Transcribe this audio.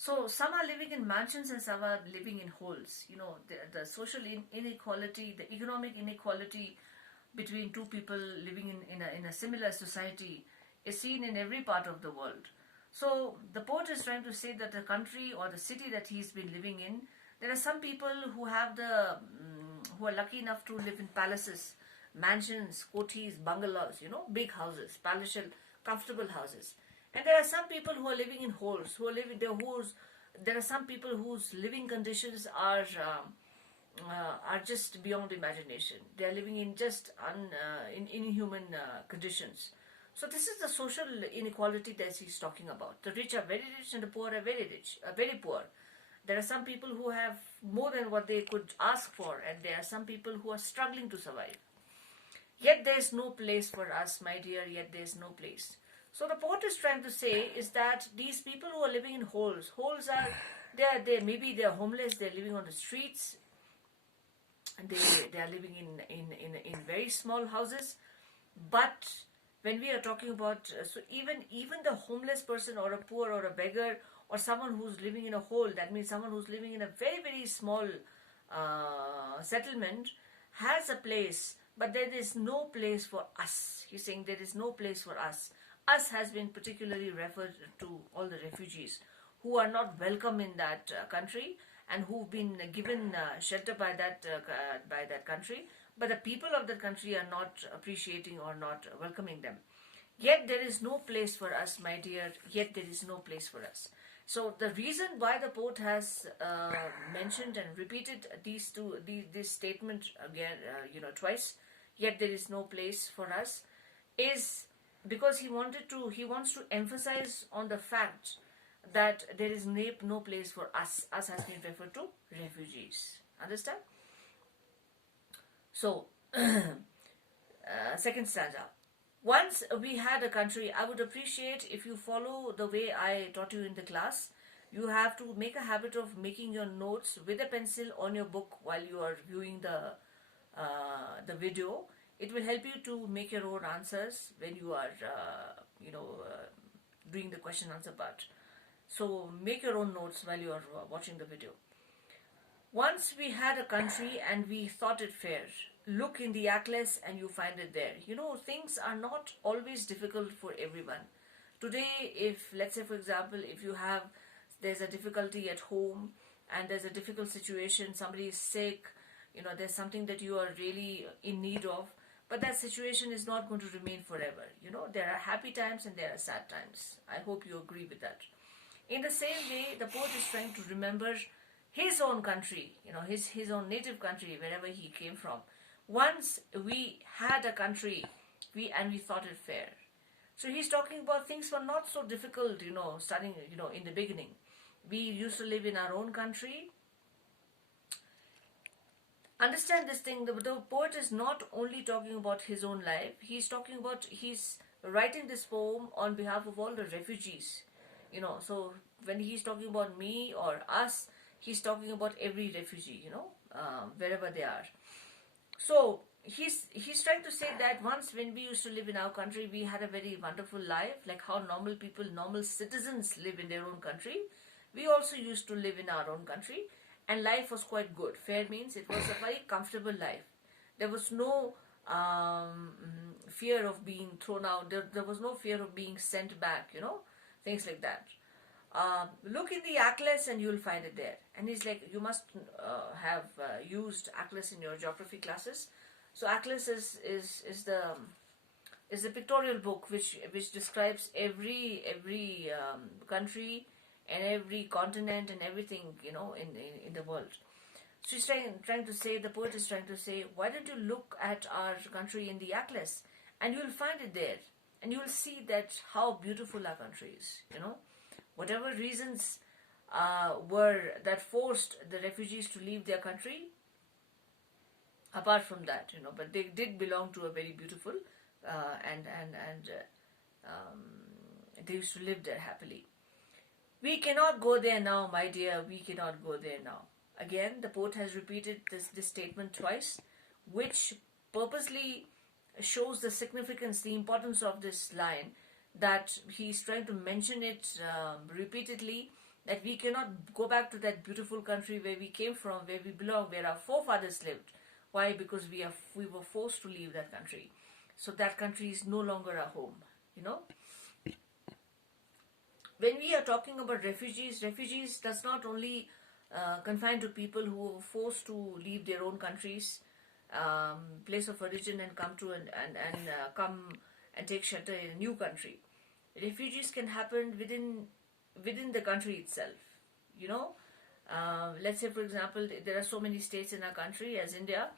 So some are living in mansions and some are living in holes. The social inequality, the economic inequality between two people living in a similar society is seen in every part of the world. So the poet is trying to say that the country or the city that he's been living in, there are some people who are lucky enough to live in palaces, mansions, kothis, bungalows, big houses, palatial, comfortable houses. And there are some people who are living in holes, there are some people whose living conditions are just beyond imagination. They are living in just in inhuman conditions. So this is the social inequality that he's talking about. The rich are very rich and the poor are very rich, very poor. There are some people who have more than what they could ask for, and there are some people who are struggling to survive. Yet there is no place for us, my dear, yet there is no place. So the poet is trying to say is that these people who are living in holes are, maybe they are homeless, they're living on the streets, they are living in very small houses. But when we are talking about, so even the homeless person or a poor or a beggar or someone who's living in a hole, that means someone who's living in a very very small settlement, has a place, but there is no place for us. He's saying there is no place for us. Us has been particularly referred to all the refugees who are not welcome in that country and who've been given shelter by that country, but the people of that country are not appreciating or not welcoming them. Yet there is no place for us, my dear. Yet there is no place for us. So the reason why the poet has mentioned and repeated this statement again, twice, yet there is no place for us, is because he wants to emphasize on the fact that there is no place for us. Us has been referred to refugees. Understand? So, second stanza. Once we had a country, I would appreciate if you follow the way I taught you in the class. You have to make a habit of making your notes with a pencil on your book while you are viewing the video. It will help you to make your own answers when you are, doing the question answer part. So make your own notes while you are watching the video. Once we had a country and we thought it fair. Look in the atlas and you find it there. Things are not always difficult for everyone. Today, if, let's say for example, if there's a difficulty at home and there's a difficult situation, somebody is sick, there's something that you are really in need of, but that situation is not going to remain forever. There are happy times and there are sad times. I hope you agree with that. In the same way, the poet is trying to remember his own country, his own native country, wherever he came from. Once we had a country, we thought it fair. So he's talking about things were not so difficult, starting, in the beginning. We used to live in our own country. Understand this thing, the poet is not only talking about his own life, he's writing this poem on behalf of all the refugees. So when he's talking about me or us, he's talking about every refugee, wherever they are. So he's trying to say that once when we used to live in our country, we had a very wonderful life, like how normal citizens live in their own country. We also used to live in our own country, and life was quite good. Fair means it was a very comfortable life. There was no fear of being thrown out. There was no fear of being sent back, things like that. Look in the atlas and you'll find it there. And he's like, you must have used atlas in your geography classes. So atlas is the pictorial book which describes every country and every continent and everything in the world. So he's trying to say, the poet is trying to say, why don't you look at our country in the atlas and you'll find it there, and you'll see that how beautiful our country is. Whatever reasons were that forced the refugees to leave their country, apart from that, but they did belong to a very beautiful and they used to live there happily. We cannot go there now, my dear, we cannot go there now. Again, the poet has repeated this statement twice, which purposely shows the significance, the importance of this line, that he's trying to mention it repeatedly that we cannot go back to that beautiful country where we came from, where we belong, where our forefathers lived. Why? Because we were forced to leave that country. So that country is no longer our home, you know. When we are talking about refugees, refugees does not only confine to people who were forced to leave their own countries, place of origin, and come to come and take shelter in a new country. Refugees can happen within the country itself. You know, let's say for example, there are so many states in our country as India.